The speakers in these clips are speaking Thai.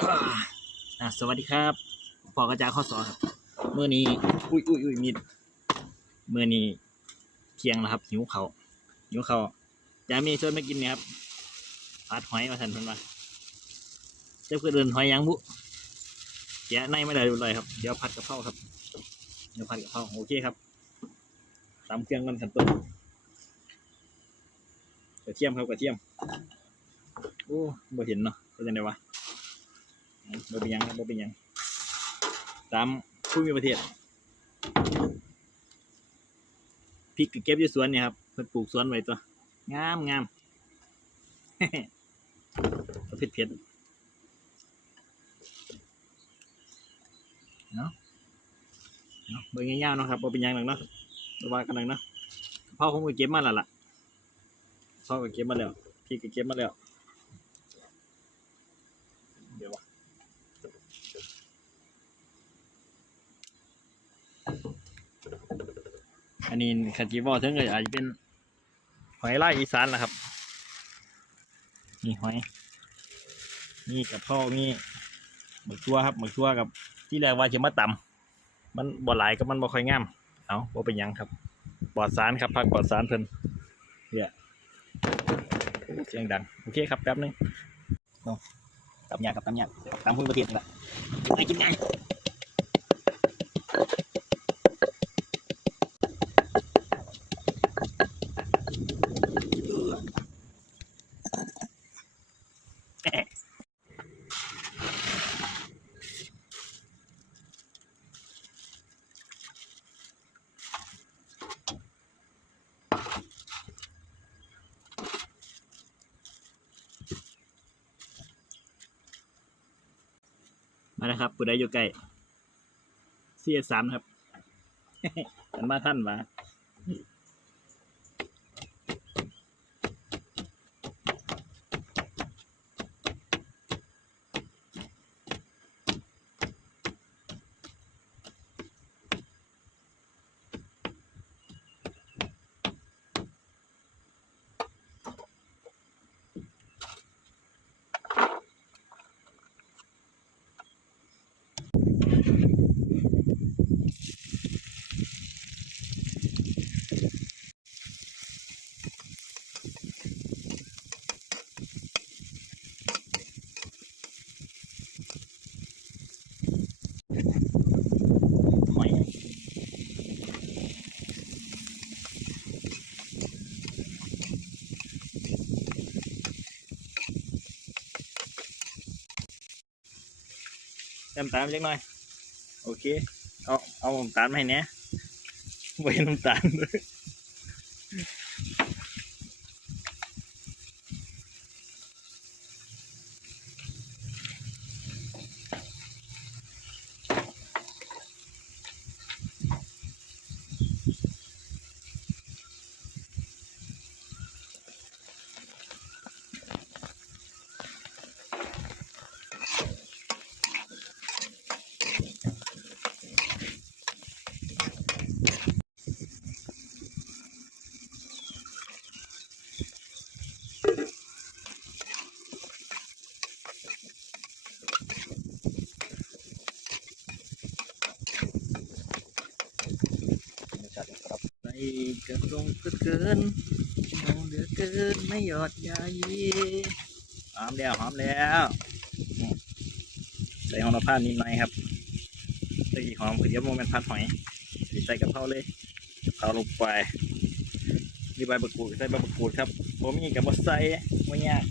อ่าสวัสดีครับพอกระจาข้อสอครับเมื่อนี้อุ้ยอุ้ยอุ้ยมีดเมื่อนี้เที่ยงแล้วครับหิวเขาวหิวเขาวจามีชวนมากินเนี่ยครับผัดหอยมาทันเพิ่นมาเจ้าคือเดินหอยยังบุแกะในไม่ได้ดูเลยครับเดี๋ยวผัดกะเพราครับเดี๋ยวผัดกะเพราโอเคครับตำเครื่องกันขันต้นกระเทียมครับกระเทียมโอ้บ่เห็นเนาะเป็นยังไงวะ บ่เป็นหยังครับบ่เป็นหยังตามผู้มีประเทศพริกก็เก็บอยู่สวนเนี่ยครับเพิ่นปลูกสวนไว้ตัวงามงามเผ็ดเผ็ดเนาะเนาะเบิ่งยาวๆเนาะครับบ่เป็นหยังหรอกเนาะบ่ว่ากันหรอกเนาะพ่อผมก็เก็บมาแล้วล่ะพ่อก็เก็บมาแล้วพริกก็เก็บมาแล้วเดี๋ยววะ อันนี้ขันจีบอถึงก็อาจจะเป็นหอยลายอีสานนะครับ นี่หอย นี่กับพ่อนี่หมึกชั่วครับหมึกชั่วกับ ที่แรกว่าจะมาต่ำมันบ่หลายกับมันบ่ค่อยงาม เอาบ่เป็นยังครับปลอดสารครับพักปลอดสารเพิ่นเนี่ยเสียงดัง โอเคครับแป๊บนึงเอาตำยากครับตำยากตำพื้นประเทศนี่แหละไปกินง่ นะครับผู้ใดอยู่ใกล้ซีเอสามครับอันมาท่านมา เติมตามเล็กน้อย โอเค เอา เอาน้ำตาลมาให้เนี้ยไว้น้ำตาลด้วยใส่ กระทงเกินเกินเหงาเหลือเกินไม่หยอดยายีหอมแล้วหอมแล้วใส่หอมละพานิดหน่อยครับใส่หอมคือเดี๋ยวโมเมนต์พัดหอยใส่กระเพราเลยกะเพราลงไปมีใบมะกรูดใส่ใบมะกรูดครับบ่มีกับบ่ใส่บ่ยาก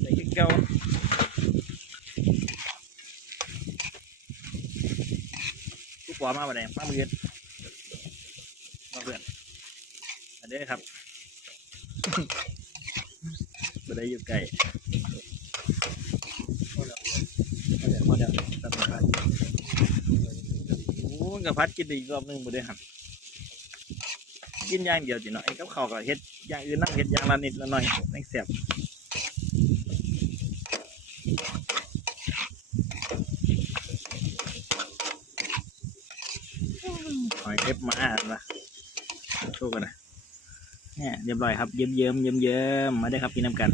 ใส่เก่าผู้ปอมาบ่ได้มามือ มาเพื่อน อันนี้ครับไม่ได้อยู่ไกลพอแล้วพอแล้วตัดสายโอ้กับพัดกินอีกรอบนึงบ่ได้หันกินย่างเดียวจิเนาะไอ้กับข้าวก็เฮ็ดอย่างอื่นนั่งเฮ็ดอย่างละนิดละหน่อยไม่แซ่บหอยเอฟมาอ่านละโชว์กันนะ เนี่ยเรียบร้อยครับเยิ้มเยิ้มเยิ้มเยิ้มๆมาได้ครับกินน้ำกัน